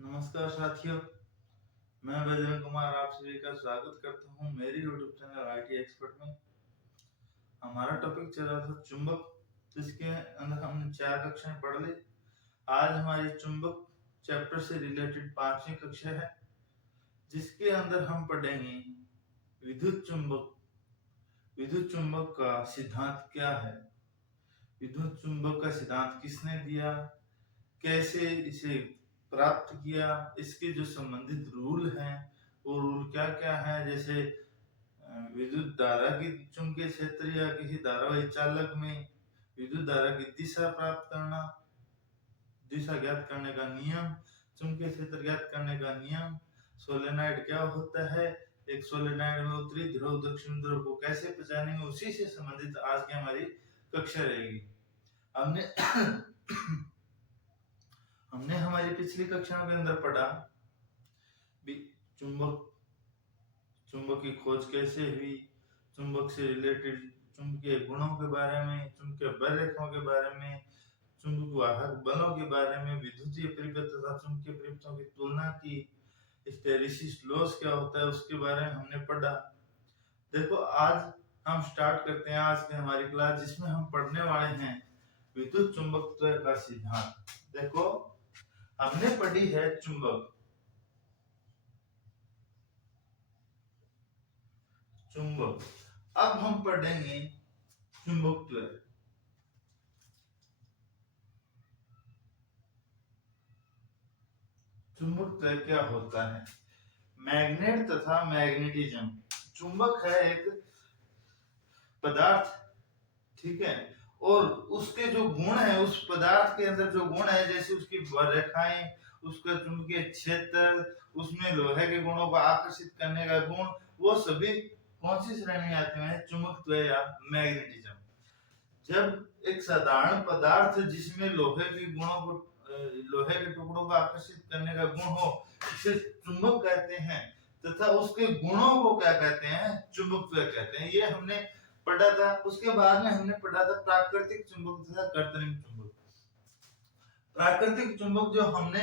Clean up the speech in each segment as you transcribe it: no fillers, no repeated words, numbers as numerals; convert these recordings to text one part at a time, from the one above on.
नमस्कार साथियों, मैं बजरंग कुमार आप सभी का स्वागत करता हूं मेरी यूट्यूब चैनल आईटी एक्सपर्ट में। हमारा टॉपिक चल रहा था चुंबक, जिसके अंदर हमने 4 कक्षाएं पढ़ ली। आज हमारी चुंबक चैप्टर से रिलेटेड 5वीं कक्षा है, जिसके अंदर हम पढ़ेंगे विद्युत चुंबक। विद्युत चुंबक का सिद्धांत क्या है, विद्युत चुंबक का सिद्धांत किसने दिया, कैसे इसे प्राप्त किया, इसके जो संबंधित रूल हैं वो रूल क्या क्या है, जैसे विद्युत धारा की चुंबकीय क्षेत्र या किसी धारावाही चालक में विद्युत धारा की दिशा प्राप्त करना, दिशा ज्ञात करने का नियम, चुंबकीय क्षेत्र ज्ञात करने का नियम, सोलेनॉइड क्या होता है, एक सोलेनॉइड में उत्तरी ध्रुव दक्षिण ध्रुव को कैसे पहचानेंगे, उसी से संबंधित आज की हमारी कक्षा रहेगी। हमने हमने हमारी पिछली कक्षाओं के अंदर पढ़ा चुंबक की खोज कैसे हुई, चुंबक से रिलेटेड चुंबकीय गुणों के बारे में, चुंबकीय बलरेखाओं के बारे में, चुंबक वाहक बलों के बारे में, विद्युतीय परिपथ तथा चुंबकीय परिपथों की तुलना की, हिस्टैरिसीस लॉस क्या होता है उसके बारे में हमने पढ़ा। देखो आज हम स्टार्ट करते हैं आज की हमारी क्लास, जिसमें हम पढ़ने वाले हैं विद्युत चुंबकत्व का सिद्धांत। देखो हमने पढ़ी है चुंबक, अब हम पढ़ेंगे चुंबकत्व। चुंबकत्व क्या होता है, मैग्नेट तथा मैग्नेटिज्म। चुंबक है एक पदार्थ, ठीक है, और उसके जो गुण है, उस पदार्थ के अंदर जो गुण है, जैसे उसकी रेखाएं, उसका चुंबकीय क्षेत्र, उसमें लोहे के गुणों को आकर्षित करने का गुण, वो सभी कौन सी श्रेणी में आते हैं, चुंबकत्व या मैग्नेटिज्म। जब एक साधारण पदार्थ जिसमें लोहे के गुणों को, लोहे के टुकड़ों को आकर्षित करने का गुण हो, इसे चुंबक कहते हैं, तथा उसके गुणों को क्या कहते हैं, चुंबकत्व कहते हैं। ये हमने पढ़ा था। उसके बाद में हमने पढ़ा था प्राकृतिक चुंबक तथा कृत्रिम चुंबक। प्राकृतिक चुंबक जो हमने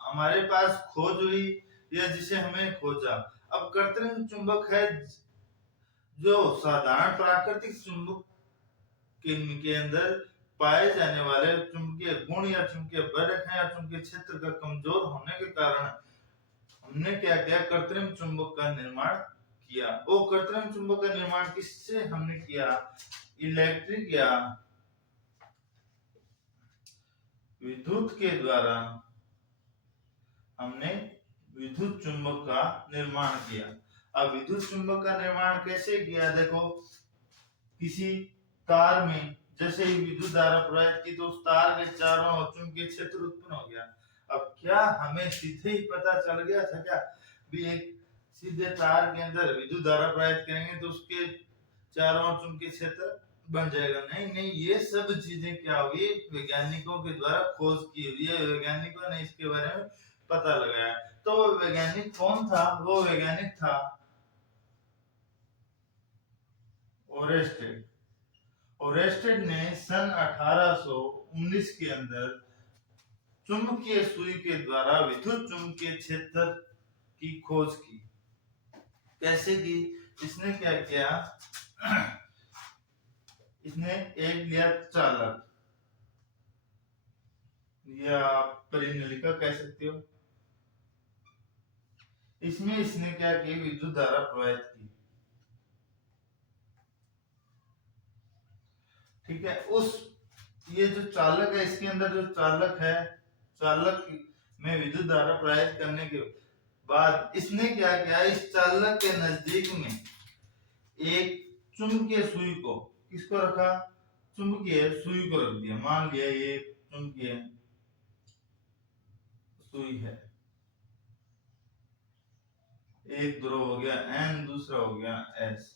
हमारे पास खोज हुई या जिसे हमें खोजा। अब कृत्रिम चुंबक है जो साधारण प्राकृतिक चुंबक के अंदर पाए जाने वाले चुंबकीय गुण या चुंबकीय बलरेखाएं या चुंबकीय क्षेत्र का कमजोर होने के कारण हमने क्या किया, कृत्रिम चुंबक का निर्माण किया। वो कृत्रिम चुंबक का निर्माण किससे हमने किया, इलेक्ट्रिक या विद्युत के द्वारा हमने विद्युत चुंबक का निर्माण किया। अब विद्युत चुंबक का निर्माण कैसे किया, देखो किसी तार में जैसे ही विद्युत धारा प्रवाहित की तो उस तार के चारों ओर चुंबकीय क्षेत्र उत्पन्न हो गया। अब क्या हमें सीधे ही पता चल गया था क्या भी एक सीधे तार के अंदर विद्युत धारा प्रवाहित करेंगे तो उसके चारों ओर चुंबकीय क्षेत्र बन जाएगा? नहीं नहीं, ये सब चीजें क्या हुई, वैज्ञानिकों के द्वारा खोज की हुई है, वैज्ञानिकों ने इसके बारे में पता लगाया। तो वो वैज्ञानिक कौन था, वो वैज्ञानिक था ओरेस्टेड। ओरेस्टेड ने सन 1819 के अंदर चुंबकीय सुई के द्वारा विद्युत चुंबकीय क्षेत्र की खोज की। कैसे की, इसने क्या किया, इसने एक लिया चालक या परिनलिका कह सकते हो, इसमें इसने क्या की, विद्युत धारा प्रवाहित की, ठीक है। उस ये जो चालक है, इसके अंदर जो चालक है, चालक में विद्युत धारा प्रवाहित करने के बाद इसने क्या किया, इस चालक के नजदीक में एक चुंबकीय सुई को, किसको रखा, चुंबकीय सुई को रख दिया। मान लिया ये चुंबकीय सुई है, एक ध्रुव हो गया N, दूसरा हो गया S।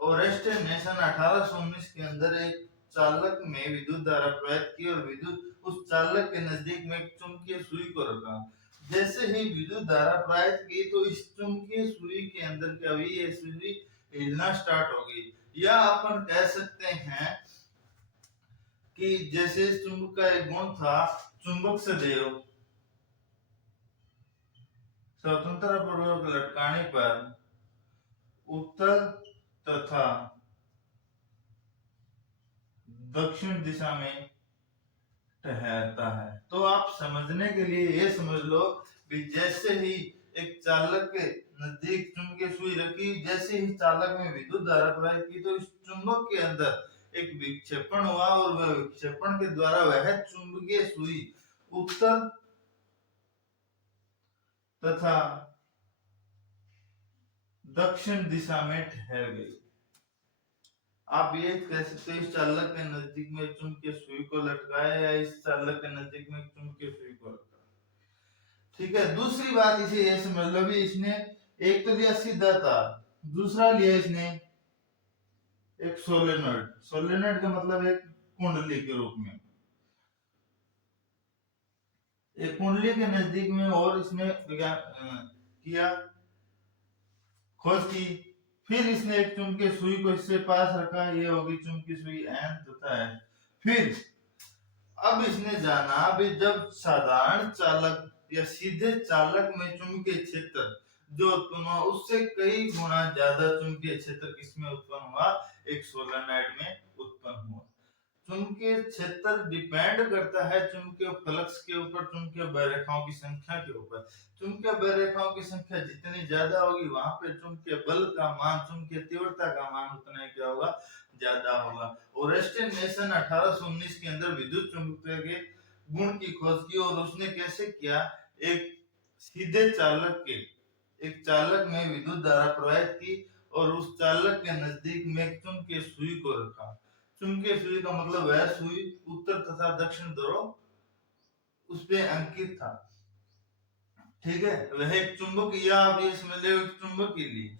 ओरेस्टेड ने सन 1819 के अंदर एक चालक में विद्युत धारा प्रवाहित की और विद्युत उस चालक के नजदीक में एक चुंबकीय सुई को रखा। जैसे ही विद्युत धारा प्रवाहित की तो इस चुंबकीय सुई के अंदर क्या हुई, ये सुई हिलना स्टार्ट हो गई, या अपन कह सकते हैं कि जैसे इस चुंबक का एक गुण था चुंबक सदैव स्वतंत्र पूर्वक लटकाने पर उत्तर तथा दक्षिण दिशा में ठहरता है। तो आप समझने के लिए ये समझ लो कि जैसे ही एक चालक के नजदीक चुंबकीय सुई रखी, जैसे ही चालक में विद्युत धारा प्रवाहित की तो इस चुंबक के अंदर एक विक्षेपण हुआ और वह विक्षेपण के द्वारा वह चुंबकीय सुई उत्तर तथा दक्षिण दिशा में ठहर गई। आप ये कह सकते हो इस चालक के नजदीक में चुंबकीय सुई को लटकाया या इस चालक के नजदीक में चुंबकीय सुई को लटकाया। ठीक है, दूसरी बात इसे ये समझ लो भी इसने एक तो लिया सीधा तार, दूसरा लिया इसने एक सोलेनॉइड। सोलेनॉइड का मतलब एक कुंडली के रूप में, एक कुंडली के नजदीक में, और इसने किया खोज की। फिर इसने एक चुंबकीय सुई को इससे पास रखा, ये होगी चुंबकीय सुई एन तथा है। फिर अब इसने जाना भी जब साधारण चालक या सीधे चालक में चुंबकीय क्षेत्र जो उत्पन्न हुआ उससे कई गुना ज्यादा चुंबकीय क्षेत्र किसमें उत्पन्न हुआ, एक सोलेनॉइड में उत्पन्न हुआ। चुंबकीय क्षेत्र डिपेंड करता है चुंबकीय फ्लक्स के ऊपर, चुंबकीय बहरेखाओं की संख्या के ऊपर। चुंबकीय बहरेखाओं की संख्या जितनी ज्यादा होगी वहां पे चुंबकीय बल का मान, चुंबकीय तीव्रता का मान उतना ही क्या होगा, ज्यादा होगा। ओरेस्टिन नेशन 1819 के अंदर विद्युत चुंबकत्व के गुण की खोज की और उसने कैसे किया, एक सीधे चालक के, एक चालक में विद्युत धारा प्रवाहित की और उस चालक के नजदीक में चुंबकीय सुई को रखा। चुंबकीय सुई का मतलब वह सुई उत्तर तथा दक्षिण दोनों उस पे अंकित था। ठीक है, वह एक चुंबक, या आप ये समझ लो एक चुंबक के लिए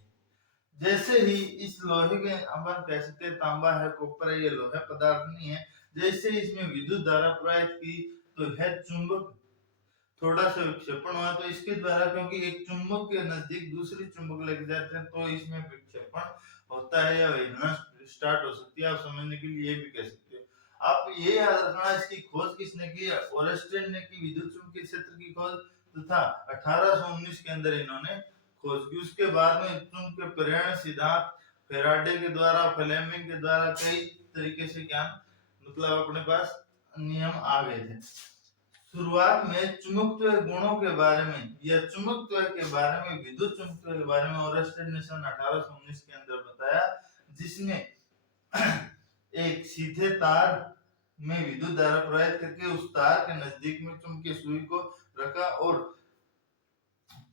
जैसे ही इस लोहे के, अपन कह सकते हैं तांबा है, कॉपर है, ये लोहा पदार्थ नहीं है, जैसे ही इसमें विद्युत धारा प्रवाहित की तो यह चुंबक थोड़ा सा विक्षेपण हुआ, तो इसके द्वारा, क्योंकि एक चुंबक के नजदीक दूसरी चुंबक लग जाते हैं तो इसमें विक्षेपण होता है या हिलना स्टार्ट हो सकती है। आप समझने के लिए ये भी कह सकते हो। आप ये याद रखना, इसकी खोज किसने की, ओरेस्टेन ने की, विद्युत चुंबकीय क्षेत्र की खोज तथा 1819 के अंदर इन्होंने खोज की। उसके बाद में चुंबकीय प्रेरण सिद्धांत फैराडे के द्वारा, फ्लेमिंग के द्वारा कई तरीके से ज्ञान मतलब अपने पास नियम आ गए थे। शुरुआत में चुंबकत्व गुणों के बारे में या चुंबकत्व के बारे में, विद्युत चुंबकत्व के बारे में ओरेस्टेन ने सन 1819 के अंदर बताया, जिसने एक सीधे तार में विद्युत धारा प्रवाहित करके उस तार के नजदीक में चुंबकीय सुई को रखा और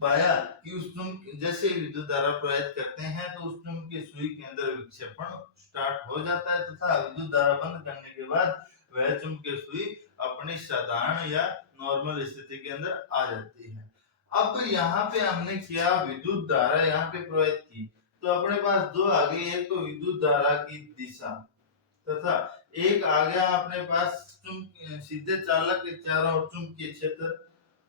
पाया कि उस चुंबक जैसे विद्युत धारा प्रवाहित करते हैं तो उस चुंबकीय सुई के अंदर विक्षेपण स्टार्ट हो जाता है तथा विद्युत धारा बंद करने के बाद वह चुंबकीय सुई अपनी साधारण या नॉर्मल स्थिति के अंदर आ जाती है। अब यहाँ पे हमने किया विद्युत धारा यहाँ पे प्रवाहित की, तो अपने पास दो आ गई, एक तो विद्युत धारा की दिशा तथा एक आ गया अपने पास सीधे चालक के चारों ओर चुंबकीय क्षेत्र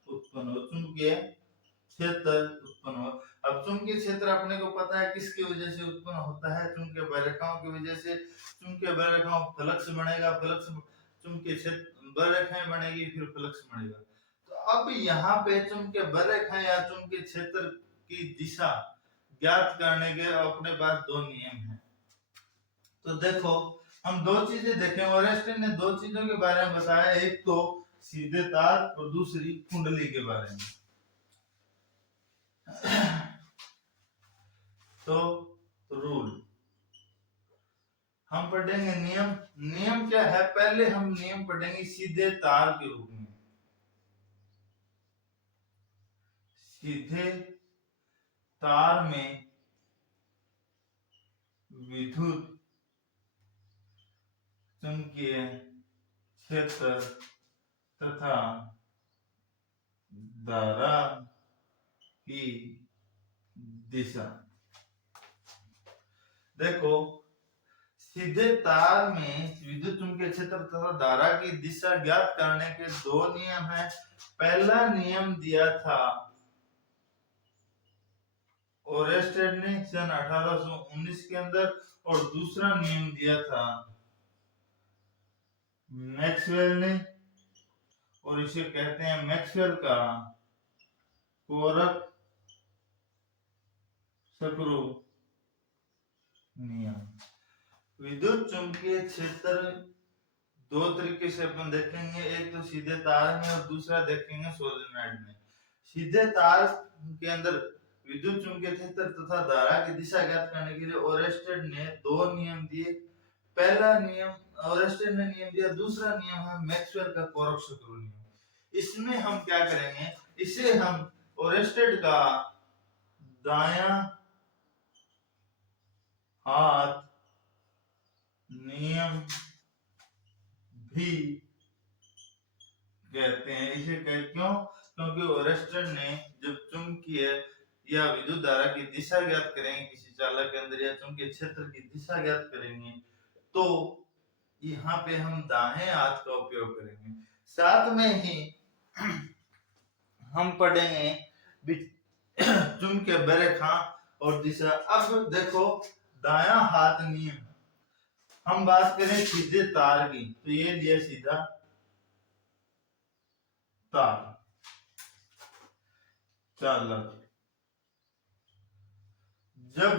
उत्पन्न हो, चुंबकीय क्षेत्र उत्पन्न हो। अब चुंबकीय क्षेत्र अपने को पता है किसकी वजह से उत्पन्न होता है, चुंबकीय बहरेखाओं की वजह से। चुंबकीय बहरेखाओं फ्लक्स बनेगा, फ्लक्स चुंबकीय क्षेत्र बहरेखाएं बनेगी, फिर फ्लक्स बनेगा। तो अब यहाँ पे चुंबकीय बहरेखाएं या चुंबकीय क्षेत्र की दिशा ज्ञात करने के अपने पास दो नियम हैं। तो देखो हम दो चीजें देखें, ओरेस्टेन ने दो चीजों के बारे में बताया, एक तो सीधे तार और दूसरी कुंडली के बारे में। तो रूल हम पढ़ेंगे, नियम, नियम क्या है, पहले हम नियम पढ़ेंगे सीधे तार के रूप में। सीधे तार में विद्युत चुंबकीय क्षेत्र तथा धारा की दिशा। देखो सीधे तार में विद्युत चुंबकीय क्षेत्र तथा धारा की दिशा ज्ञात करने के दो नियम हैं। पहला नियम दिया था ओरेस्टेड ने सन 1819 के अंदर, और दूसरा नियम दिया था मैक्सवेल ने, और इसे कहते हैं मैक्सवेल का कोरक सक्रू नियम। विद्युत चुंबकीय क्षेत्र दो तरीके से अपन देखेंगे, एक तो सीधे तार में और दूसरा देखेंगे सोलेनॉइड में। सीधे तार के अंदर विद्युत चुंबकीय क्षेत्र तथा धारा की दिशा ज्ञात करने के लिए ओरेस्टेड ने दो नियम दिए। पहला नियम ओरेस्टेड ने नियम दिया, दूसरा नियम है मैक्सवेल का कोरक सक्रू नियम। इसमें हम क्या करेंगे, इसे हम ओरेस्टेड का दायां हाथ नियम भी कहते हैं। इसे क्यों? क्योंकि ओरेस्टेड ने जब चुंबकीय या विद्युत धारा की दिशा ज्ञात करेंगे किसी चालक के अंदर, या चुंबकीय क्षेत्र की दिशा ज्ञात करेंगे, तो यहाँ पे हम दाहिने हाथ का उपयोग करेंगे। साथ में ही हम पढ़ेंगे चुंबकीय बरेखा और दिशा। अब देखो दाया हाथ नियम, हम बात करें सीधे तार की, तो ये लिया सीधा तार चालक। जब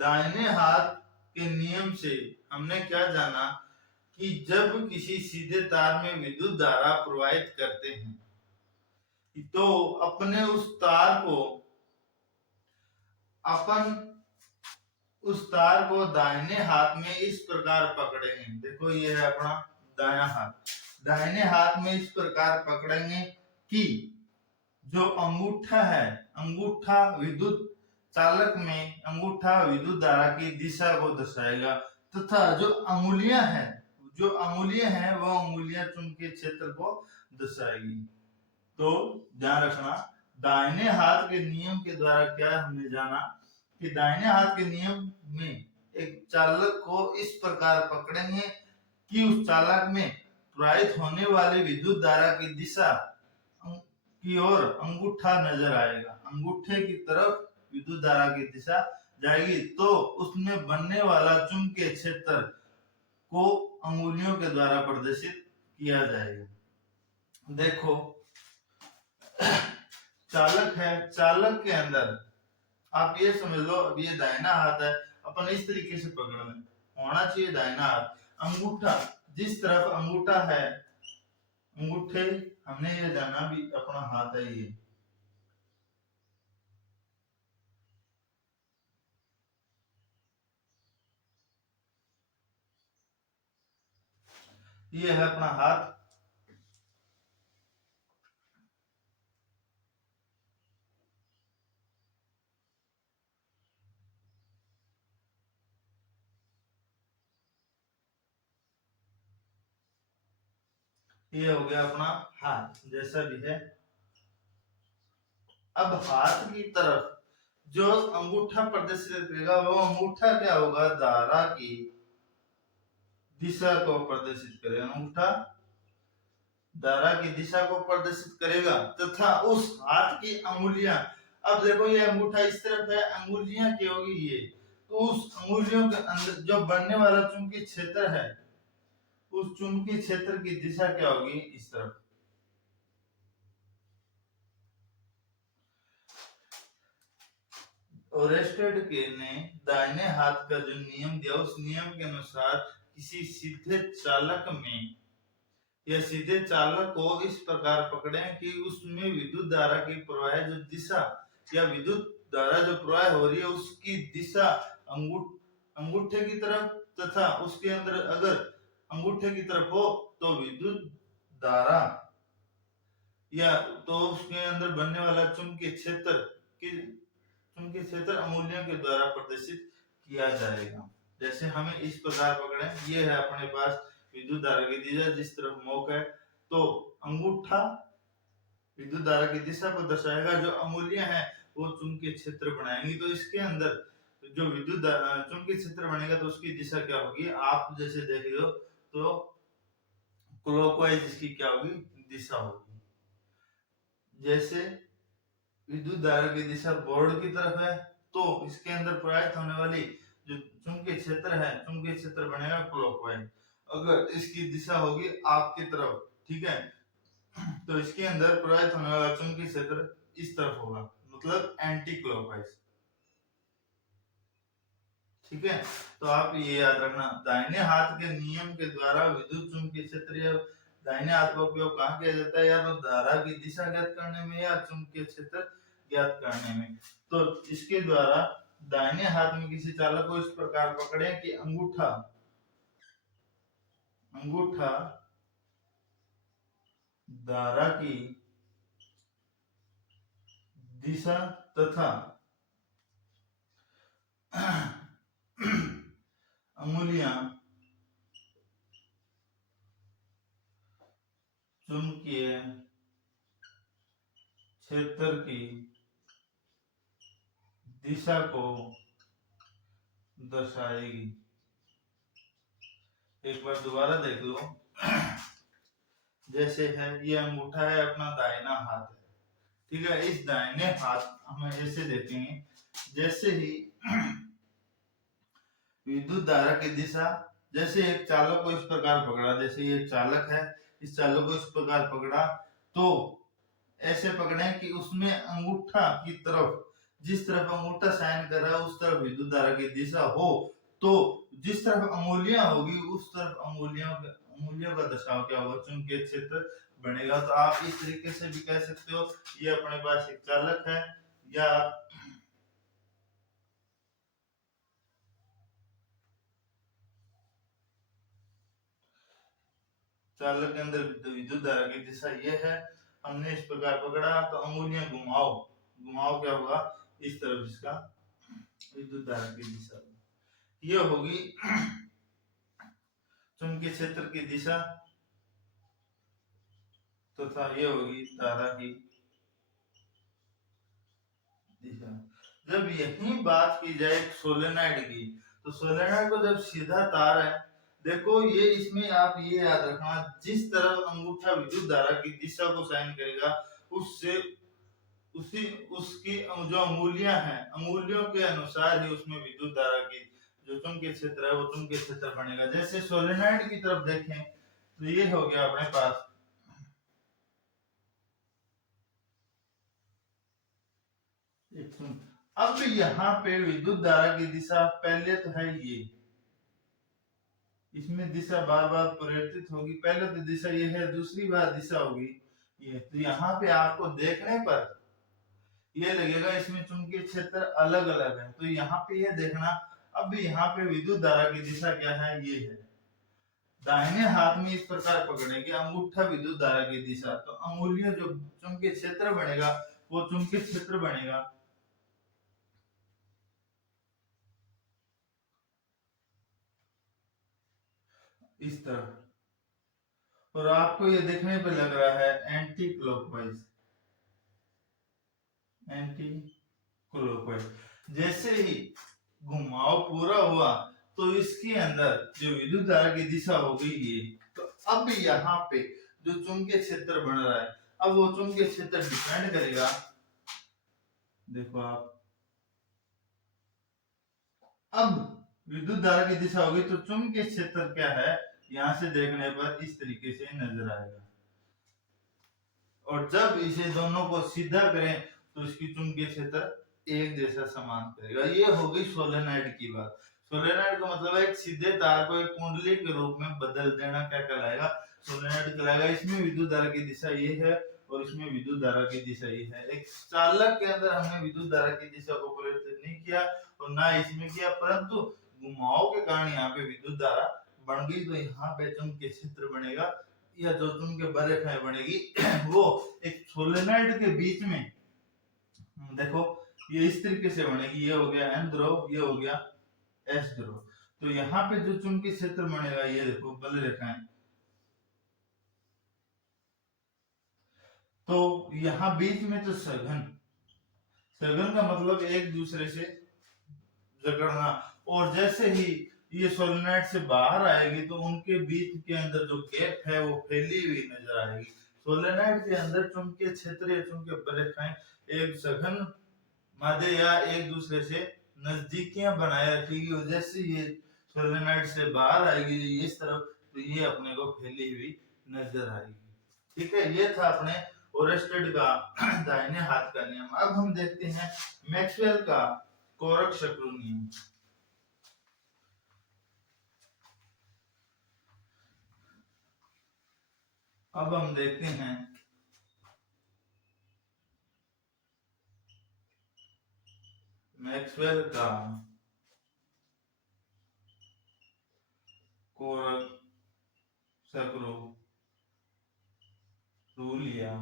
दाहिने हाथ के नियम से हमने क्या जाना कि जब किसी सीधे तार में विद्युत धारा प्रवाहित करते हैं तो अपने उस तार को दाहिने हाथ में इस प्रकार पकड़ेंगे। देखो ये है अपना दायां हाथ, दाहिने हाथ में इस प्रकार पकड़ेंगे कि जो अंगूठा है, अंगूठा विद्युत चालक में अंगूठा विद्युत धारा की दिशा को दर्शाएगा, तथा जो अंगुलियां हैं वो अंगुलियां चुंबकीय क्षेत्र को दर्शाएगी। तो ध्यान रखना, दाहिने हाथ के नियम के द्वारा क्या हमने जाना कि दाहिने हाथ के नियम में एक चालक को इस प्रकार पकड़ेंगे कि उस चालक में प्रवाहित होने वाली विद्युत धारा की दिशा की ओर अंगूठा नजर आएगा, अंगूठे की तरफ विद्युत धारा की दिशा जाएगी, तो उसमें बनने वाला चुंबकीय क्षेत्र को अंगुलियों के द्वारा प्रदर्शित किया जाएगा। देखो चालक है, चालक के अंदर आप ये समझ लो, अब ये दाहिना हाथ है, अपन इस तरीके से पकड़ना होना चाहिए दाहिना हाथ। अंगूठा जिस तरफ अंगूठा है, अंगूठे हमने ये जाना भी अपना हाथ है, ये है अपना हाथ। ये हो गया अपना हाथ जैसा भी है। अब हाथ की तरफ जो अंगूठा प्रदर्शित करेगा वो अंगूठा क्या होगा, धारा की दिशा को प्रदर्शित करेगा, अंगूठा धारा की दिशा को प्रदर्शित करेगा, तथा उस हाथ की अंगुलियां, अब देखो ये अंगूठा इस तरफ है, अंगुलियां क्या होगी ये, तो उस अंगुलियों के अंदर जो बनने वाला चुंबकीय क्षेत्र है, उस चुंबकीय क्षेत्र की दिशा क्या होगी, इस तरफ। ओरेस्टेड के ने दाहिने हाथ का जो नियम दिया, उस नियम के अनुसार किसी सीधे चालक में या सीधे चालक को इस प्रकार पकड़े कि उसमें विद्युत धारा की प्रवाह जो दिशा या विद्युत धारा जो प्रवाह हो रही है उसकी दिशा अंगूठे की तरफ, तथा उसके अंदर अगर अंगूठे की तरफ हो तो विद्युत धारा या तो उसके अंदर बनने वाला चुंबकीय क्षेत्र अंगुलियों के द्वारा प्रदर्शित किया जाएगा। जैसे हमें इस प्रकार पकड़े, ये है अपने पास विद्युत धारा की दिशा, जिस तरफ नोक है तो अंगूठा विद्युत धारा की दिशा को दर्शाएगा, जो अंगुलियां हैं वो चुंबकीय क्षेत्र बनाएंगी। तो इसके अंदर जो विद्युत चुंबकीय क्षेत्र बनेगा तो उसकी दिशा क्या होगी, आप जैसे देख रहे हो तो क्लॉकवाइज इसकी क्या होगी, दिशा होगी। जैसे विद्युत धारा की दिशा बोर्ड की तरफ है तो इसके अंदर प्रवाहित होने वाली जो चुंबकीय क्षेत्र है, चुंबकीय क्षेत्र बनेगा क्लॉकवाइज। अगर इसकी दिशा होगी आपकी तरफ, ठीक है, तो इसके अंदर प्रवाहित होने वाला चुंबकीय क्षेत्र इस तरफ होगा, मतलब एंटी क्लॉकवाइज। ठीक है, तो आप ये याद रखना, दाहिने हाथ के नियम के द्वारा विद्युत चुंबकीय क्षेत्र या दाहिने हाथ का उपयोग कहाँ किया जाता है, या तो धारा की दिशा ज्ञात करने में या चुंबकीय क्षेत्र ज्ञात करने में। तो इसके द्वारा दाहिने हाथ में किसी चालक को इस प्रकार पकड़े कि अंगूठा अंगूठा धारा की दिशा तथा अंगुलियां चुंबकीय क्षेत्र की दिशा को दर्शाएगी। एक बार दोबारा देख लो। जैसे है, ये अंगूठा है अपना दाहिना हाथ है, ठीक है, इस दाहिने हाथ हम ऐसे देखेंगे, जैसे ही विद्युत धारा की दिशा, जैसे एक चालक को इस प्रकार पकड़ा, जैसे ये चालक है, इस चालक को इस प्रकार पकड़ा, तो ऐसे पकड़े कि उसमें अंगूठा की तरफ, जिस तरफ अंगूठा साइन कर रहा है उस तरफ विद्युत धारा की दिशा हो, तो जिस तरफ अंगुलियां होगी उस तरफ अंगुलियों का दर्शाव क्या होगा, चुंबकीय क्षेत्र बनेगा। तो आप इस तरीके से भी कह सकते हो, ये अपने पास एक चालक है, या चालक के अंदर विद्युत धारा की दिशा ये है, हमने इस प्रकार पकड़ा, तो अंगुलियां घुमाओ, घुमाओ क्या होगा, इस तरफ इसका विद्युत धारा की दिशा ये होगी चुंबकीय क्षेत्र की दिशा, तथा ये होगी धारा की दिशा। जब यही बात की जाए सोलेनॉइड की, तो सोलेनॉइड को जब सीधा तार है, देखो ये इसमें आप ये याद रखना, जिस तरफ अंगूठा विद्युत धारा की दिशा को साइन करेगा, उससे उसी उसकी जो अंगुलियां हैं, अंगुलियों के अनुसार ही उसमें विद्युत धारा की जो चुंबकीय क्षेत्र है वो चुंबकीय क्षेत्र बनेगा। जैसे सोलेनॉइड की तरफ देखें, तो ये हो गया अपने पास अब यहाँ पे विद्युत धारा की दिशा पहले तो है ये, इसमें दिशा बार बार परिवर्तित होगी, पहले तो दिशा ये है, दूसरी बार दिशा होगी ये। तो यहाँ पे आपको देखने पर ये लगेगा इसमें चुंबकीय क्षेत्र अलग अलग है, तो यहाँ पे ये देखना, अब यहाँ पे विद्युत धारा की दिशा क्या है, ये है, दाहिने हाथ में इस प्रकार पकड़ेंगे अंगूठा विद्युत धारा की दिशा, तो अंगुलियों जो चुंबकीय क्षेत्र बनेगा वो चुंबकीय क्षेत्र बनेगा इस तरह, और आपको ये देखने पे लग रहा है एंटी क्लॉकवाइज, एंटी क्लॉकवाइज। जैसे ही घुमाव पूरा हुआ तो इसके अंदर जो विद्युत धारा की दिशा हो गई ये, तो अब यहाँ पे जो चुंबकीय क्षेत्र बन रहा है, अब वो चुंबकीय क्षेत्र डिपेंड करेगा, देखो आप, अब विद्युत धारा की दिशा होगी तो चुंबकीय क्षेत्र क्या है, यहां से देखने पर इस तरीके से नजर आएगा, और जब इसे दोनों को सीधा करें तो इसकी चुंबकीय क्षेत्र एक जैसा समान करेगा। ये हो गई सोलेनॉइड की बात। सोलेनॉइड का मतलब है एक सीधे तार को एक कुंडली के रूप में बदल देना, क्या कहलाएगा, सोलेनॉइड कहलाएगा। इसमें विद्युत धारा की दिशा ये है और इसमें विद्युत धारा की दिशा ये है। एक चालक के अंदर हमने विद्युत धारा की दिशा को परिवर्तित नहीं किया और ना इसमें किया, परंतु घुमाव के कारण यहाँ पे विद्युत धारा बन गई, तो यहाँ पे चुंबकीय क्षेत्र बनेगा, या जो चुंबकीय बलरेखाएं बनेगी वो एक सोलेनॉइड के बीच में, देखो ये इस तरीके से बनेगी, ये हो गया एन ध्रुव, ये हो गया एस ध्रुव, तो यहाँ पे जो चुंबकीय क्षेत्र बनेगा ये देखो बलरेखाएं, तो यहाँ बीच में तो सघन, सघन का मतलब एक दूसरे से जकड़ना, और जैसे ही ये सोलेनॉइड से बाहर आएगी तो उनके बीच के अंदर जो गैप है वो फैली हुई नजर आएगी। सोलेनॉइड के अंदर चुंबकीय क्षेत्र या चुंबकीय बलरेखाएं एक सघन मादे या एक दूसरे से नजदीकियां बनाए रखेगी, और जैसे ये सोलेनॉइड से बाहर आएगी इस तरफ, तो ये अपने को फैली हुई नजर आएगी। ठीक है, ये था अपने ओरेस्टेड का दाहिने हाथ का नियम। अब हम देखते हैं मैक्सवेल का कोरक शक्रु नियम। अब हम देखते हैं मैक्सवेल का कोरक शक्रु रूल या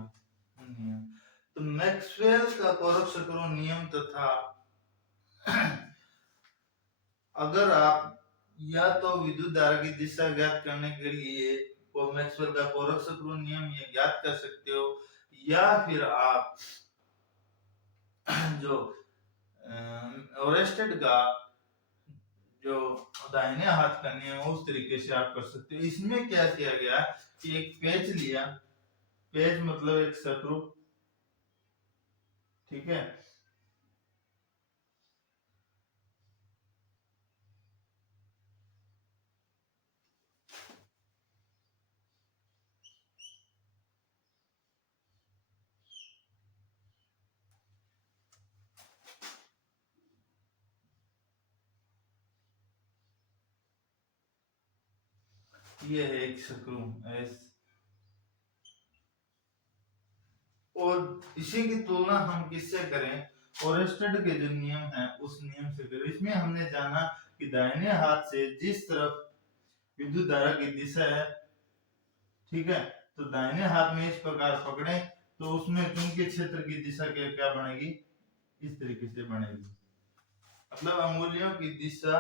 नियम। तो मैक्सवेल का कोरक शक्रु नियम तथा अगर आप या तो विद्युत धारा की दिशा ज्ञात करने के लिए को मैक्सवेल का कोरक शक्रु नियम ये ज्ञात कर सकते हो, या फिर आप जो ओरेस्टेड का जो दाहिने हाथ का नियम है उस तरीके से आप कर सकते हो। इसमें क्या किया गया कि एक पेच लिया, पेच मतलब एक शत्रु, ठीक है, ये है एक शत्रु एस, और इसी की तुलना हम किससे करें, ओरेस्टेड के जो नियम है उस नियम से करें। इसमें हमने जाना कि दाहिने हाथ से जिस तरफ विद्युत धारा की दिशा है, ठीक है, तो दाहिने हाथ में इस प्रकार पकड़े तो उसमें चुंबकीय क्षेत्र की दिशा क्या बनेगी, इस तरीके से बनेगी। मतलब अंगुलियों की दिशा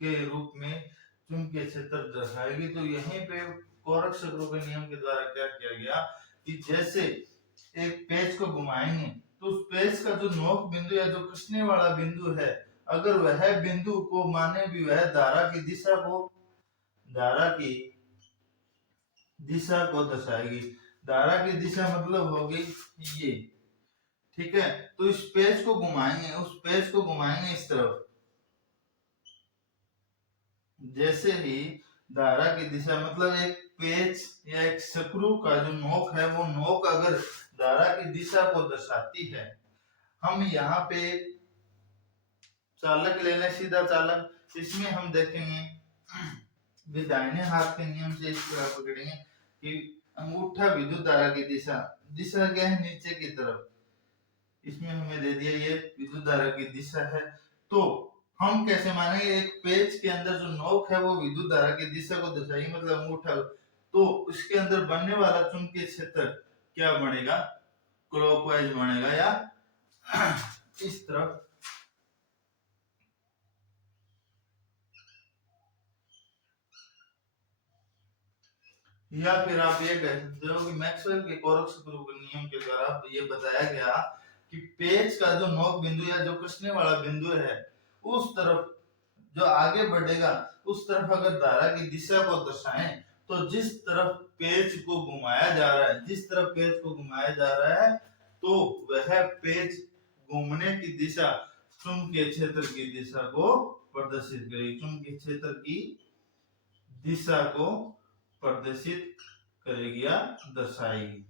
के रूप में चुंबकीय क्षेत्र दर्शाएगी। तो यहीं पे कोरक शक्रु के नियम के द्वारा क्या किया गया कि जैसे एक पेच को घुमाएंगे तो उस पेच का जो नोक बिंदु या जो कसने वाला बिंदु है, अगर वह बिंदु को माने भी वह धारा की दिशा को दर्शाएगी। धारा की दिशा मतलब होगी ये, ठीक है। तो इस पेच को घुमाएंगे, उस पेच को घुमाएंगे इस तरफ, जैसे ही धारा की दिशा मतलब एक पेच या एक शक्रु का जो नोक है वो नोक अगर धारा की दिशा को दर्शाती है, हम यहाँ पे चालक ले लें, सीधा चालक, इसमें हम देखेंगे दाहिने हाथ के नियम से इस तरह पकड़ेंगे कि अंगूठा विद्युत धारा की दिशा क्या है, नीचे की तरफ, इसमें हमें दे दिया ये विद्युत धारा की दिशा है। तो हम कैसे मानेंगे, एक पेज के अंदर जो नोक है वो विद्युत धारा की दिशा को दर्शाएगी, मतलब अंगूठा, तो उसके अंदर बनने वाला चुंबकीय क्षेत्र क्या बनेगा, क्लॉकवाइज बनेगा या इस तरफ। या फिर आप ये कह सकते हो कि मैक्सवेल के कोरक शक्रु के नियम के द्वारा ये बताया गया कि पेच का जो नोक बिंदु या जो कसने वाला बिंदु है उस तरफ जो आगे बढ़ेगा, उस तरफ अगर धारा की दिशा को दर्शाएं तो जिस तरफ पेच को घुमाया जा रहा है, जिस तरफ पेच को घुमाया जा रहा है, तो वह पेच घूमने की दिशा चुंबकीय क्षेत्र की दिशा को प्रदर्शित करेगी, चुंबकीय क्षेत्र की दिशा को प्रदर्शित करेगी या दर्शाएगी।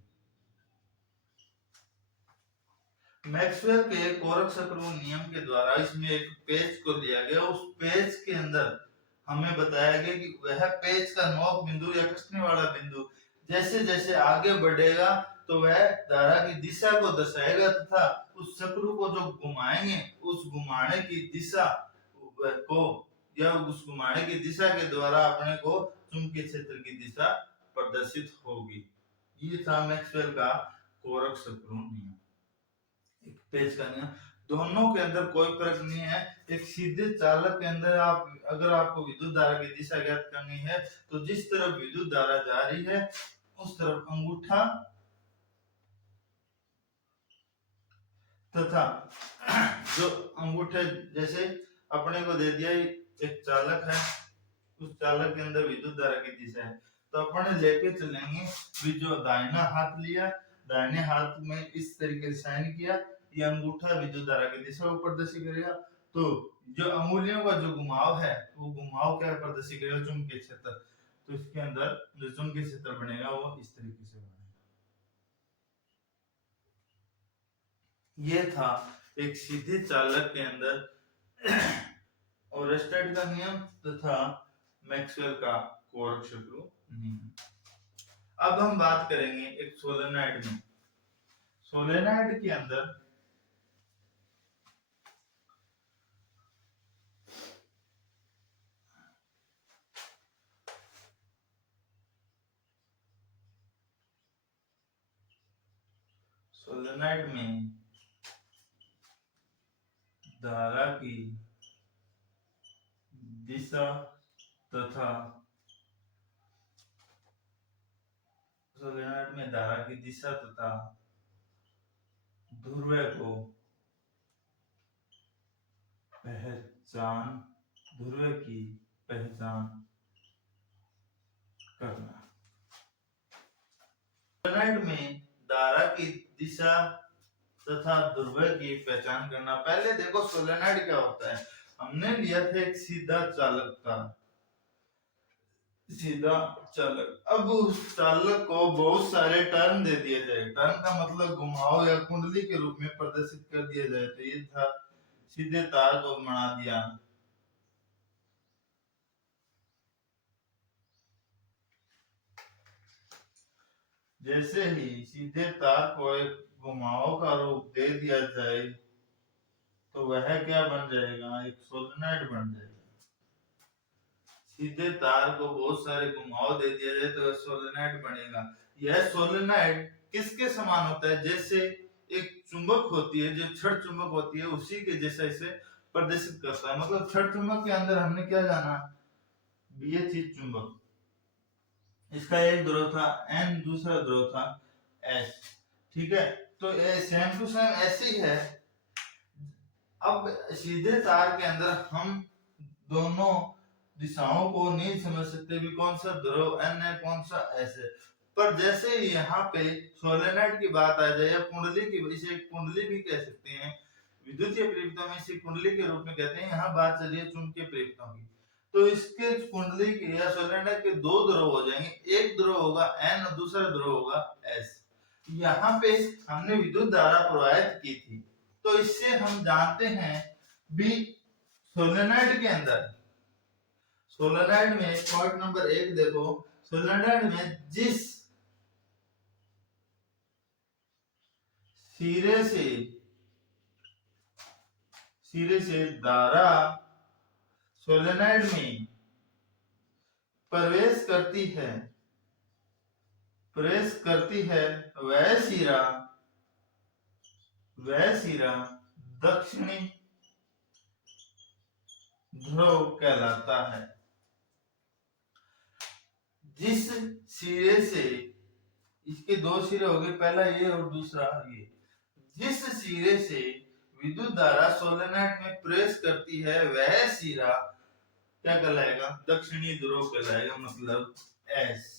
मैक्सवेल के कोरक शक्रु नियम के द्वारा इसमें एक पेच को दिया गया, उस पेच के अंदर हमें बताया गया कि वह पेच का नोक बिंदु या कसने वाला बिंदु जैसे जैसे आगे बढ़ेगा तो वह धारा की दिशा को दर्शाएगा, तथा उस शक्रु को जो घुमाएंगे उस घुमाने की दिशा को या उस घुमाने की दिशा के द्वारा अपने को चुंबकीय क्षेत्र की दिशा प्रदर्शित होगी। ये था मैक्सवेल का कोरक शक्रु नियम, एक पेच का नियम। दोनों के अंदर कोई फर्क नहीं है। एक सीधे चालक के अंदर आप अगर आपको विद्युत धारा की दिशा ज्ञात करनी है तो जिस तरफ विद्युत धारा जा रही है उस तरफ अंगूठा तथा जो अंगूठे जैसे अपने को दे दिया एक चालक है, उस चालक के अंदर विद्युत धारा की दिशा है, तो अपन लेके चलेंगे भी जो दाहिना हाथ लिया, दाहिने हाथ में इस तरीके से साइन किया, ये अंगूठा विद्युत धारा की दिशा को प्रदर्शित करेगा। तो जो अंगुलियों का जो घुमाव है वो घुमाव क्या प्रदर्शित करेगा, चुंबकीय क्षेत्र। तो इसके अंदर जो चुंबकीय क्षेत्र बनेगा वो इस तरीके से बनेगा। ये था एक सीधे चालक के अंदर ओरेस्टेड का नियम तथा मैक्सवेल का कोरकशक्लु नियम। अब हम बात करेंगे एक सोलेनॉइड में। सोलेनॉइड के अंदर में धारा की दिशा तथा सोलेनॉइड में धारा की दिशा तथा ध्रुव को ध्रुव की पहचान करना। सोलेनॉइड में धारा की दिशा तथा ध्रुव की पहचान करना। पहले देखो सोलेनॉइड क्या होता है। हमने लिया था एक सीधा चालक था, सीधा चालक। अब उस चालक को बहुत सारे टर्न दे दिए जाए। टर्न का मतलब घुमाव या कुंडली के रूप में प्रदर्शित कर दिया जाए। तो ये था सीधे तार को बना दिया। जैसे ही सीधे तार को एक घुमाव का रूप दे दिया जाए तो वह क्या बन जाएगा, एक सोलेनॉइड बन जाएगा। सीधे तार को बहुत सारे घुमाव दे दिया जाए तो वह सोलेनॉइड बनेगा। यह सोलेनॉइड किसके समान होता है, जैसे एक चुंबक होती है, जो छड़ चुंबक होती है, उसी के जैसा इसे प्रदर्शित करता है। मतलब छड़ चुंबक के अंदर हमने क्या जाना, ये चीज चुंबक, इसका एक ध्रुव था N, दूसरा ध्रुव था S, ठीक है। तो ये सेम टू सेम ऐसे ही है। अब सीधे तार के अंदर हम दोनों दिशाओं को नहीं समझ सकते भी कौन सा ध्रुव N है, कौन सा S है। पर जैसे यहाँ पे सोलेनॉइड की बात आ जाए या कुंडली की, इसे कुंडली भी कह सकते हैं, विद्युतीय प्रेरितों में इसे कुंडली के रूप में कहते हैं। यहाँ बात चलिए चुंबकीय प्रेरितों की, तो इसके कुंडली के या सोलेनॉइड के दो ध्रुव हो जाएंगे। एक ध्रुव होगा N और दूसरा ध्रुव होगा S। यहाँ पे हमने विद्युत धारा प्रवाहित की थी, तो इससे हम जानते हैं भी सोलेनॉइड के अंदर, सोलेनॉइड में पॉइंट नंबर 1 देखो, सोलेनॉइड में जिस सिरे से धारा सोलेनॉइड में प्रवेश करती है वह सिरा दक्षिणी ध्रुव कहलाता है। जिस सिरे से, इसके दो सिरे हो गए, पहला ये और दूसरा ये, जिस सिरे से विद्युत धारा सोलेनॉइड में प्रवेश करती है वह सिरा क्या कहलाएगा, दक्षिणी ध्रुव कहलाएगा, मतलब S।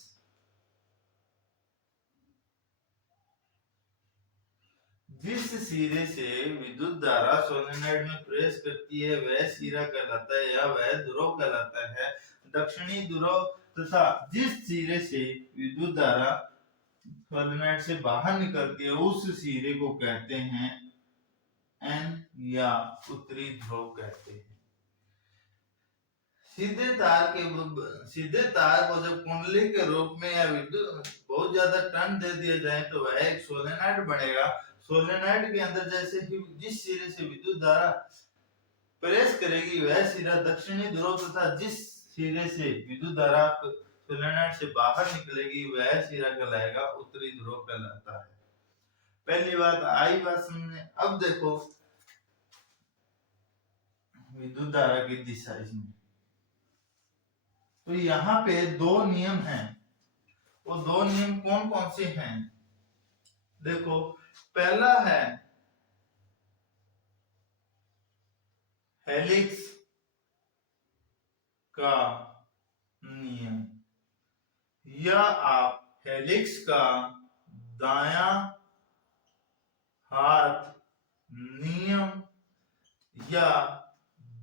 जिस सिरे से विद्युत धारा सोलेनॉइड में प्रवेश करती है वह सिरा कहलाता है या वह ध्रुव कहलाता है दक्षिणी ध्रुव, तथा जिस सिरे से विद्युत धारा सोलेनॉइड से बाहर निकलती है उस सिरे को कहते हैं N या उत्तरी ध्रुव कहते हैं। सीधे तार को जब कुंडली के रूप में या विद्युत बहुत ज्यादा टर्न दे दिए जाए तो वह एक सोलेनॉइड बनेगा। सोलेनॉइड के अंदर जैसे ही जिस सिरे से विद्युत धारा प्रवेश करेगी वह सिरा दक्षिणी ध्रुव, तथा जिस सिरे से विद्युत धारा सोलेनॉइड से बाहर निकलेगी वह सिरा कहलाएगा उत्तरी ध्रुव कहलाता है। पहली बात आई बात समझने। अब देखो विद्युत धारा की दिशा इसमें, तो यहाँ पे दो नियम हैं। वो दो नियम कौन कौन से हैं, देखो पहला है हेलिक्स का नियम, या आप हेलिक्स का दायां हाथ नियम या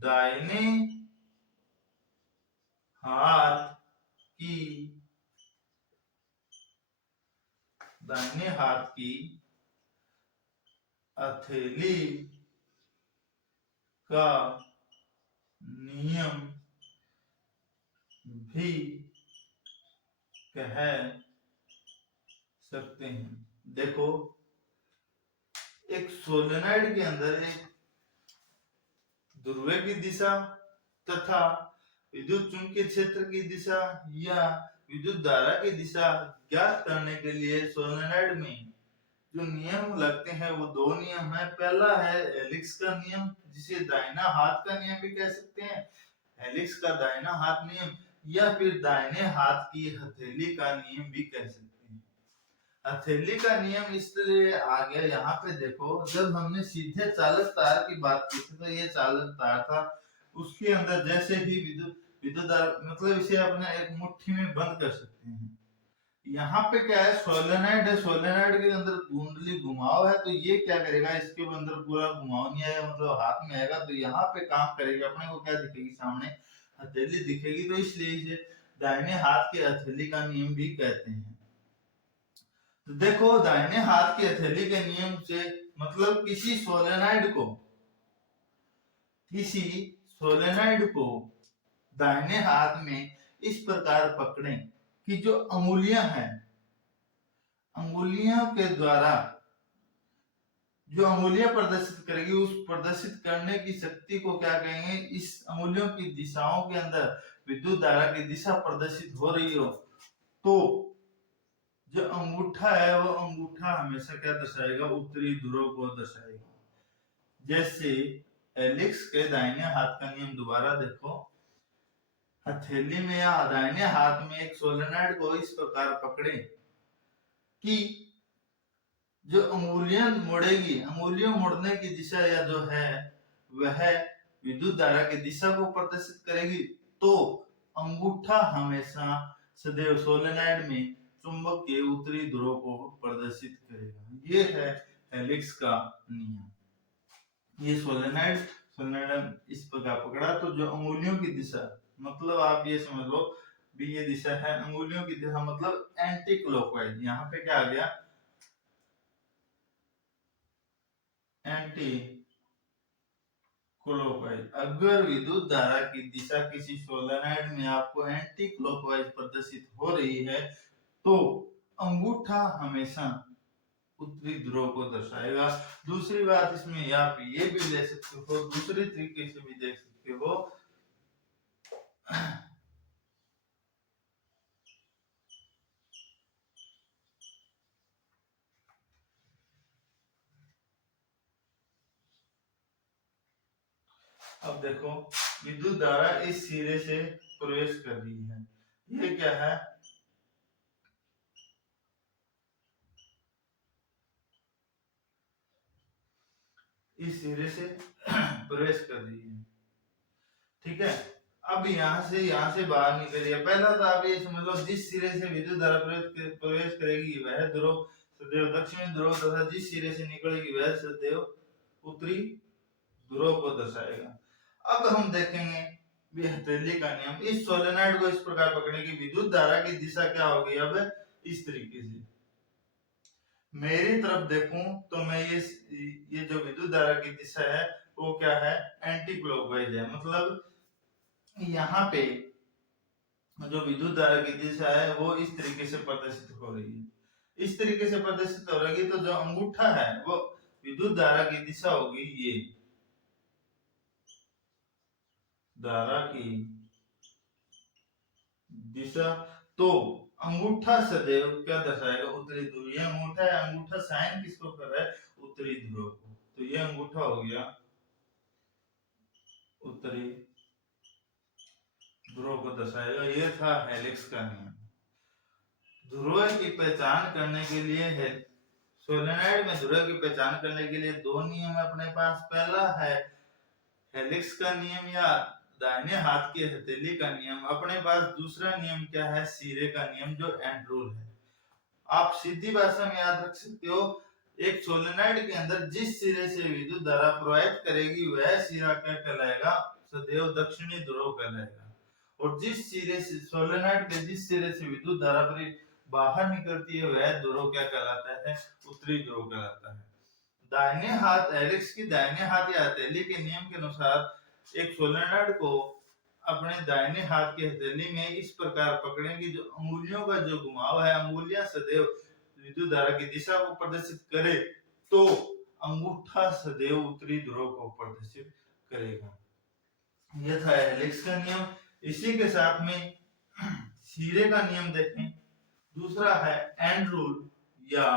दाहिने हाथ की दाहिने हाथ की हथेली का नियम भी कह सकते हैं। देखो, एक सोलेनॉइड के अंदर एक ध्रुवीय की दिशा तथा विद्युत चुंबकीय क्षेत्र की दिशा या विद्युत धारा की दिशा ज्ञात करने के लिए सोलेनॉइड में जो नियम लगते हैं वो दो नियम है। पहला है हेलिक्स का नियम, जिसे दाहिना हाथ का नियम भी कह सकते हैं, हेलिक्स का दाहिना हाथ नियम, या फिर दाहिने हाथ की हथेली का नियम भी कह सकते हैं। हथेली का नियम इसलिए आ गया, यहाँ पे देखो, जब हमने सीधे चालक तार की बात की थी तो ये चालक तार था, उसके अंदर जैसे ही विद्युत विद्युत मतलब इसे अपने एक मुट्ठी में बंद कर सकते हैं। यहाँ पे क्या है, सोलेनॉइड है, सोलेनॉइड के अंदर कुंडली घुमाव है, तो ये क्या करेगा, इसके अंदर पूरा घुमाव नहीं आएगा, मतलब हाथ में आएगा, तो यहाँ पे काम करेगा, अपने को क्या दिखेगी, सामने हथेली दिखेगी, तो इसलिए इसे दाहिने हाथ के हथेली का नियम भी कहते हैं। तो देखो, दाहिने हाथ की हथेली के नियम से मतलब किसी सोलेनॉइड को दाहिने हाथ में इस प्रकार पकड़ें कि जो अंगुलियां हैं, अंगुलियों के द्वारा जो अंगुलियां प्रदर्शित करेगी, उस प्रदर्शित करने की शक्ति को क्या कहेंगे, इस अंगुलियों की दिशाओं के अंदर विद्युत धारा की दिशा प्रदर्शित हो रही हो, तो जो अंगूठा है वो अंगूठा हमेशा क्या दर्शाएगा, उत्तरी ध्रुव को दर्शाएगा। जैसे हेलिक्स के दाहिने हाथ का नियम दोबारा देखो, हथेली में या दाहिने हाथ में एक सोलेनॉइड को इस प्रकार पकड़े कि जो अंगुलियां मुड़ेगी, अंगुलियों मुड़ने की दिशा या जो है वह विद्युत धारा की दिशा को प्रदर्शित करेगी, तो अंगूठा हमेशा सदैव सोलेनॉइड में चुंबक के उत्तरी ध्रुव को प्रदर्शित करेगा। ये है हेलिक्स का नियम। ये सोलेनॉइड इस प्रकार पकड़ा, तो जो अंगुलियों की दिशा, मतलब आप ये समझ लो भी ये दिशा है अंगुलियों की दिशा, मतलब एंटी क्लॉकवाइज। यहाँ पे क्या आ गया, एंटी क्लॉकवाइज। अगर विद्युत धारा की दिशा किसी सोलेनॉइड में आपको एंटी क्लॉकवाइज प्रदर्शित हो रही है, तो अंगूठा हमेशा उत्तरी ध्रुव को दर्शाएगा। दूसरी बात इसमें आप ये भी ले सकते हो, दूसरे तरीके से भी देख सकते हो, अब देखो, विद्युत धारा इस सिरे से प्रवेश कर रही है, ये क्या है, इस सिरे से प्रवेश कर रही है, ठीक है। अब यहाँ से बाहर निकल रही है। पहला तो आप ये समझ लो, जिस सिरे से विद्युत धारा प्रवेश करेगी वह ध्रुव सदैव दक्षिणी ध्रुव तथा जिस सिरे से निकलेगी वह सदैव उत्तरी ध्रुव को दर्शाएगा। अब हम देखेंगे हथेली का नियम। इस सोलेनॉइड को इस प्रकार पकड़ने की विद्युत धारा की दिशा क्या होगी, अब इस तरीके से मेरी तरफ देखूं तो मैं ये जो विद्युत धारा की दिशा है वो क्या है, एंटी क्लॉकवाइज है। मतलब यहाँ पे जो विद्युत धारा की दिशा है वो इस तरीके से प्रदर्शित हो रही है, इस तरीके से प्रदर्शित हो रही है, तो जो अंगूठा है वो विद्युत धारा की दिशा होगी, ये धारा की दिशा, तो अंगूठा सदैव क्या दर्शाएगा, उत्तरी ध्रुव। ये अंगूठा है, अंगूठा साइन किसको कर रहा है, उत्तरी ध्रुव को, तो ये अंगूठा हो गया उत्तरी ध्रुव को दर्शाएगा। ये था हेलिक्स का नियम। ध्रुव की पहचान करने के लिए है, सोलेनॉइड में ध्रुव की पहचान करने के लिए दो नियम है अपने पास। पहला है हेलिक्स का नियम या दाहिने हाथ की हथेली का नियम। अपने पास दूसरा नियम क्या है, सिरे का नियम, जो एंड रूल है। आप सीधी भाषा में याद रख सकते हो, एक सोलेनॉइड के अंदर जिस सिरे से विद्युत धारा प्रवाहित करेगी वह सिरा क्या कहलाएगा, सदैव दक्षिणी ध्रुव कहलाएगा। और जिस सिरे से सोलेनॉइड के जिस सिरे से विद्युत धारा बाहर निकलती है वह ध्रुव क्या कहलाता है? उत्तरी ध्रुव कहलाता है। दाहिने हाथ एलिक्स की दाहिने हाथ या हथेली के नियम के अनुसार एक सोलेनॉइड को अपने दाहिने हाथ की हथेली में इस प्रकार पकड़ें कि जो अंगुलियों का जो घुमाव है, अंगुलियां सदैव विद्युत धारा की दिशा को प्रदर्शित करे, तो अंगूठा सदैव उत्तरी ध्रुव को प्रदर्शित करेगा। यह था हेलिक्स का नियम। इसी के साथ में सिरे का नियम देखें। दूसरा है एंड रूल या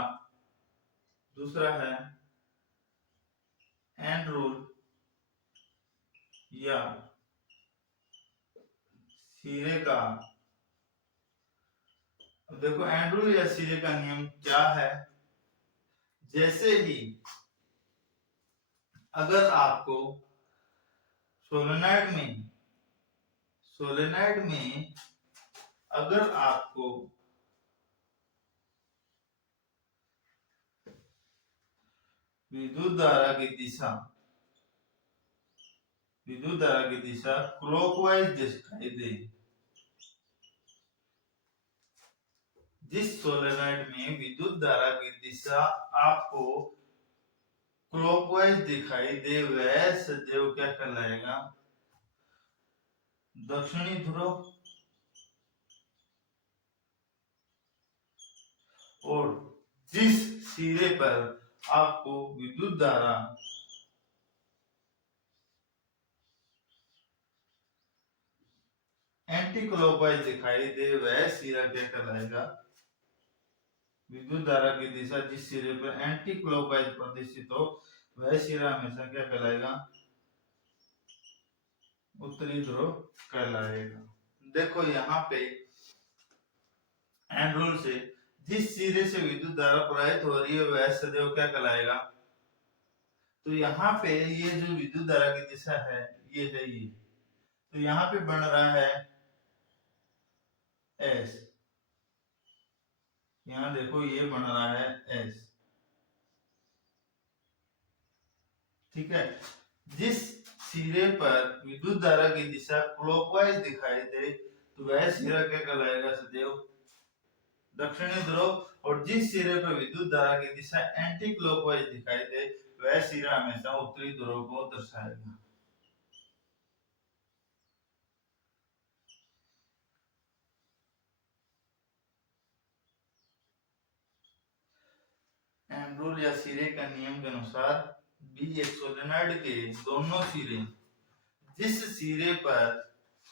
सिरे का। अब देखो एंड रूल या सिरे का नियम क्या है? जैसे ही अगर आपको सोलेनॉइड में अगर आपको विद्युत धारा की दिशा क्लॉकवाइज दिखाई दे, जिस सोलेनॉइड में विद्युत धारा की दिशा आपको क्लॉकवाइज दिखाई दे वह सदैव क्या कहलाएगा? दक्षिणी ध्रुव। और जिस सिरे पर आपको विद्युत धारा एंटी क्लॉकवाइज दिखाई दे वह सिरा क्या कहलाएगा? विद्युत धारा की दिशा जिस सिरे पर एंटी क्लॉकवाइज प्रदर्शित हो वह सिरा हमेशा क्या कहलाएगा? उत्तरी ध्रुव कहलाएगा। देखो यहाँ पे एंड रूल से जिस सिरे से विद्युत धारा प्रवाहित हो रही है वह सदैव क्या कहलाएगा? तो यहाँ पे ये जो विद्युत धारा की दिशा है ये है ये, तो यहाँ पे बन रहा है एस, यहाँ देखो ये बन रहा है एस, ठीक है। जिस सिरे पर विद्युत धारा की दिशा क्लॉकवाइज दिखाई दे तो वह सिरा क्या कहलाएगा? सदैव दक्षिणी ध्रुव। और जिस सिरे पर विद्युत धारा की दिशा एंटी क्लॉकवाइज दिखाई दे वह सिरा हमेशा उत्तरी ध्रुव को दर्शाएगा। एंड रूल या सिरे का नियम के अनुसार बी एक सोलेनॉइड के दोनों सिरे जिस सिरे पर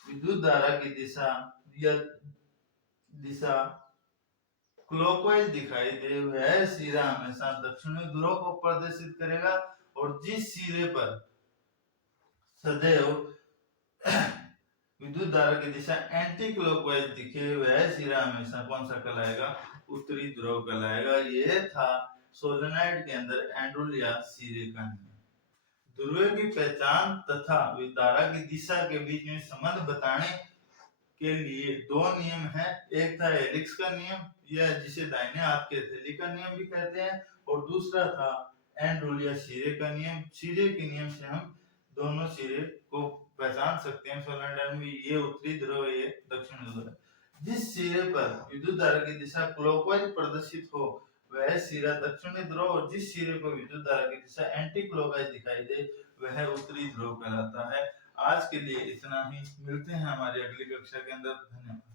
विद्युत धारा की दिशा क्लॉकवाइज दिखाई दे वह सिरा हमेशा दक्षिणी ध्रुव को प्रदर्शित करेगा। और जिस सिरे पर सदैव विद्युत धारा की दिशा एंटी क्लॉकवाइज दिखे वह सिरा हमेशा कौन सा कहलाएगा? उत्तरी ध्रुव कहलाएगा। यह था सोलेनॉइड के अंदर एंड रूल या सिरे का नियम। ध्रुव की पहचान तथा धारा की दिशा के बीच में संबंध बताने के लिए दो नियम हैं। एक था हेलिक्स का नियम या जिसे दाहिने हाथ के हथेली का नियम भी कहते हैं, और दूसरा था एंड रूल या सिरे का नियम। सिरे के नियम से हम दोनों सिरे को पहचान सकते हैं सोलेनॉइड में, ये उत्तरी ध्रुव है ये दक्षिणी ध्रुव है। जिस सिरे पर विद्युत धारा की दिशा क्लॉकवाइज प्रदर्शित हो वह सिरा दक्षिणी ध्रुव, और जिस सिरे पर विद्युत धारा की दिशा एंटी क्लॉकवाइज दिखाई दे वह उत्तरी ध्रुव कहलाता है। आज के लिए इतना ही, मिलते हैं हमारी अगली कक्षा के अंदर। धन्यवाद।